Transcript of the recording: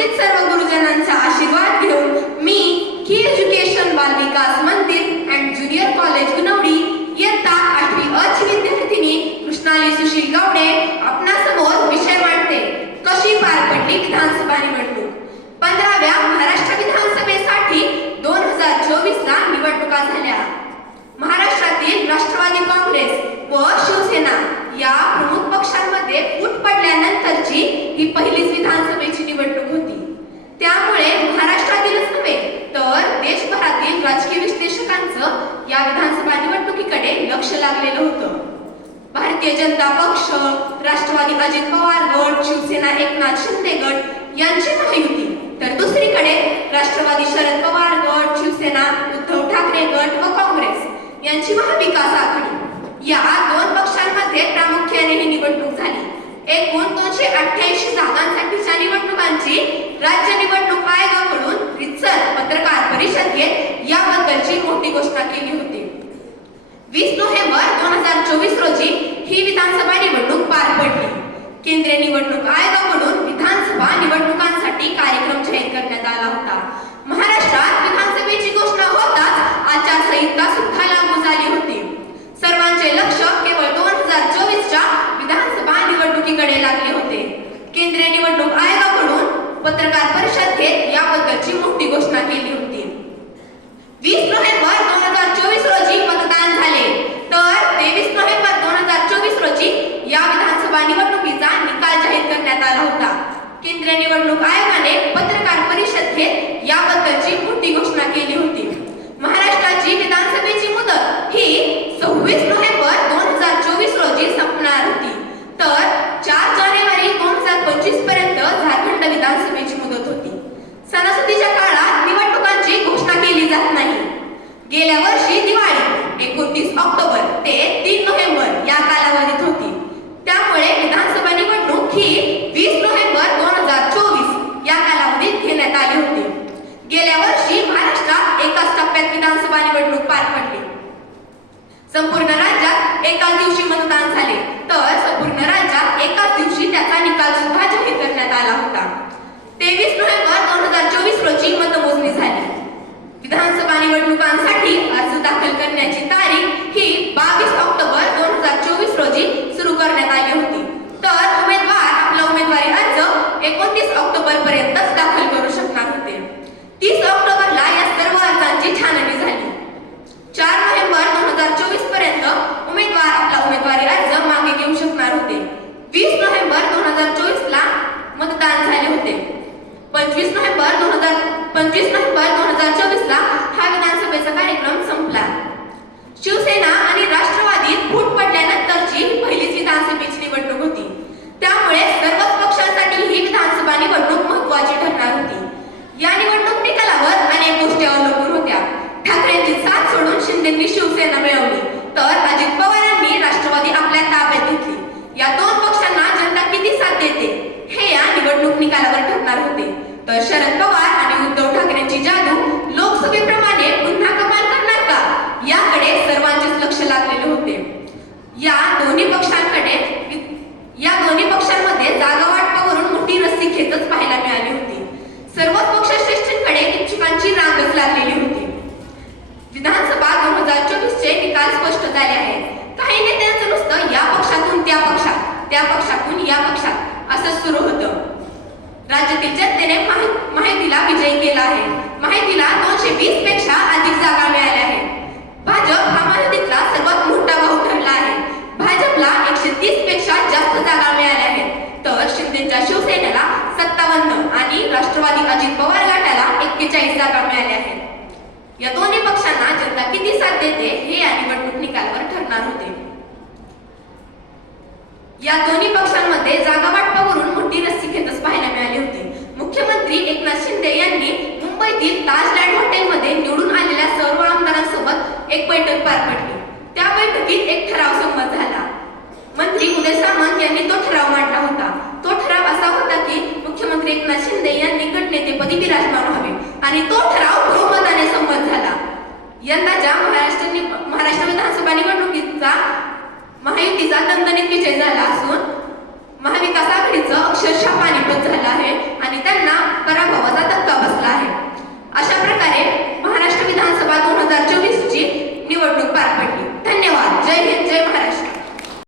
उपस्थित सर्व गुरुजनांचा आशीर्वाद घेऊन मी की एज्युकेशन बाल विकास मंदिर अँड ज्युनियर कॉलेज गुणवडी इयत्ता आठवी अच विद्यार्थिनी कृष्णाली सुशील गावडे आपणासमोर विषय मांडते. कशी पार पडली विधानसभा निवडणूक? पंधराव्या महाराष्ट्र विधानसभेसाठी दोन हजार चोवीस ला निवडणुका झाल्या. महाराष्ट्रातील राष्ट्रवादी काँग्रेस व शिवसेना या प्रमुख पक्षांमध्ये फूट पडल्यानंतरची ही पहिलीच विधानसभा निवडणूक होती त्यामुळे महाराष्ट्रातीलच नव्हे तर देशभरातील राजकीय विश्लेषकांचं या विधानसभा निवडणुकीकडे लक्ष लागलेलं होतं भारतीय जनता पक्ष राष्ट्रवादी अजित पवार गट शिवसेना एकनाथ शिंदे गट यांची महायुती. तर दुसरीकडे राष्ट्रवादी शरद पवार गट शिवसेना उद्धव ठाकरे गट व काँग्रेस यांची महाविकास आघाडी. या दोन पक्षांमध्ये प्रामुख्याने ही निवडणूक झाली. एकूण दोनशे अठ्ठ्याऐंशी जागांसाठीच्या निवडणुकांची राज्य निवडणूक आयोगाकडून रितसर पत्रकार परिषद घेत याबद्दलची मोठी घोषणा केली होती. वीस नोव्हेंबर दोन हजार चोवीस रोजी ही विधानसभा निवडणूक पार पडली. केंद्रीय निवडणूक आयोगाकडून विधानसभा निवडणुकांसाठी कार्यक्रम जाहीर करण्यात आला होता. महाराष्ट्रात विधानसभेची घोषणा होताच आचारसंहिता सुद्धा लागू झाली होती. सर्वांचे लक्ष केवळ दोन हजार चोवीसच्या विधानसभा निवडणुकीकडे लागले होते. केंद्रीय निवडणूक आयोगाकडून पत्रकार परिषद घेत याबद्दलची मोठी घोषणा केली होती वीस नोव्हेंबर दोन हजार चोवीस रोजी मतदान झाले तर तेवीस नोव्हेंबर दोन हजार चोवीस रोजी या विधानसभा निवडणुकीचा निकाल जाहीर करण्यात आला होता केंद्रीय निवडणूक आयोगाने पत्रकार परिषद घेत याबद्दलची मोठी घोषणा केली होती महाराष्ट्राची विधानसभेची मुदत ही सव्वीस नोव्हेंबर दोन हजार चोवीस रोजी संपणार होती तर चार जानेवारी दोन हजार पंचवीसपर्यंत झारखंड विधानसभेची मुदत होती सणासुदीच्या काळात निवडणुकांची घोषणा केली जात नाही गेल्या वर्षी दिवाळी एकोणतीस ऑक्टोबर ते तीन नोव्हेंबर या कालावधीत होती. त्यामुळे विधानसभा निवडणूक ही वीस नोव्हेंबर दोन हजार चोवीस या कालावधीत घेण्यात आली होती. गेल्या वर्षी महाराष्ट्रात एकाच टप्प्यात विधानसभा निवडणूक पार पडली. संपूर्ण राज्यात एकाच दिवशी मतदान झाले तर संपूर्ण राज्यात एकाच दिवशी त्याचा निकाल सुद्धा जाहीर करण्यात आला होता तेवीस नोव्हेंबर दोन हजार चोवीस रोजी मतमोजणी झाली विधानसभा निवडणुकांसाठी अर्ज दाखल करण्याची तारीख ही बावीस ऑक्टोबर दोन हजार चोवीस रोजी सुरू करण्यात आली होती तर उमेदवार आपला उमेदवारी अर्ज एकोणतीस ऑक्टोबर पर्यंतच दाखल करू शकणार होते तीस ऑक्टोबरला या सर्व अर्जांची छाननी झाली चार नोव्हेंबर दोन हजार चोवीसपर्यंत उमेदवार आपला उमेदवारी अर्ज मागे घेऊ शकणार होते वीस नोव्हेंबर दोन हजार चोवीस ला मतदान झाले होते. पंचवीस नोव्हेंबर दोन हजार पंचवीस नोव्हेंबर दोन हजार चोवीस ला हा विधानसभेचा कार्यक्रम संपला. शिवसेना आणि राष्ट्रवादीत फूट पडल्यानंतरची पहिलीच विधानसभेची निवडणूक होती. त्यामुळे सर्वच पक्षांसाठी ही विधानसभा निवडणूक महत्वाची ठरणार होती. या निवडणूक निकालावर अनेक गोष्टी अवलंबून होत्या. ठाकरेंची साथ सोडून शिंदेंनी शिवसेना मिळवली तर अजित पवारांनी राष्ट्रवादी आपल्या ताब्यात घेतली या दोन पक्षांना जनता किती साथ देते हे या निवडणूक निकालावर ठरणार होते तर शरद पवार आणि उद्धव ठाकरेंची जादू लोकसभेप्रमाणे पुन्हा कमाल करणार का याकडे सर्वांचेच लक्ष लागलेले होते या दोन्ही पक्षांकडे या दोन्ही पक्षांमध्ये जागा वाटपावरून मोठी रस्सी खेचच पाहायला मिळाली होती सर्वच पक्षश्रेष्ठींकडे इच्छुकांची रांगच लागलेली होती विधानसभा दोन हजार चोवीस चे निकाल स्पष्ट झाले आहेत काही नेत्यांचं नुसतं या पक्षातून त्या पक्षात त्या पक्षातून या पक्षात असं सुरू होतं. राज्यातील जनतेने माहितीला विजयी केला आहे. माहितीला दोनशे वीसपेक्षा अधिक जागा मिळाल्या आहेत. भाजप हा महायुतीतला सर्वात मोठा भाऊ ठरला आहे. भाजपला एकशे तीसपेक्षा जास्त जागा मिळाल्या आहेत. तर शिंदेच्या शिवसेनेला सत्तावन्न आणि राष्ट्रवादी अजित पवार गटाला एक्केचाळीस जागा मिळाल्या आहेत. या दोन्ही पक्षांना जनता किती साथ देते हे या निवडणूक निकालावर ठरणार होते. या दोन्ही पक्षांमध्ये जागा वाटपावरून मोठी रस्सी खेचच पाहायला मिळाली होती. मुख्यमंत्री एकनाथ शिंदे यांनी मुंबईतील ताजलँड हॉटेलमध्ये निवडून आलेल्या सर्व आमदारांसोबत एक बैठक पार पडली. त्या बैठकीत एक ठराव संमत झाला. मंत्री उदय सामंत यांनी तो ठराव मांडला होता. तो ठराव असा होता की मुख्यमंत्री एकनाथ शिंदे यांनी गटनेतेपदी विराजमान व्हावे आणि तो ठराव बहुमताने संमत झाला यंदाच्या महाराष्ट्र नि- महाराष्ट्र विधानसभा निवडणुकीचा महायुतीचा दणदणीत विजय झाला असून महाविकास आघाडीचं अक्षरशः पाणीपत झालं आहे आहे.